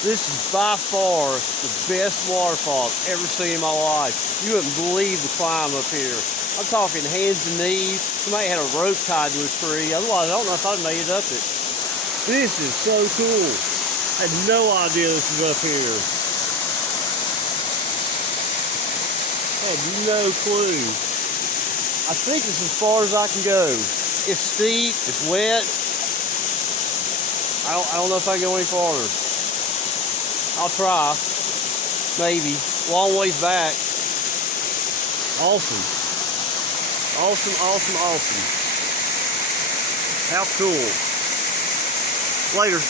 This is by far the best waterfall I've ever seen in my life. You wouldn't believe the climb up here. I'm talking hands and knees. Somebody had a rope tied to a tree. Otherwise, I don't know if I'd made it up it. This is so cool. I had no idea this was up here. I had no clue. I think it's as far as I can go. It's steep, it's wet. I don't know if I can go any farther. I'll try. Maybe. Long ways back. Awesome. Awesome, awesome, awesome. How cool. Later.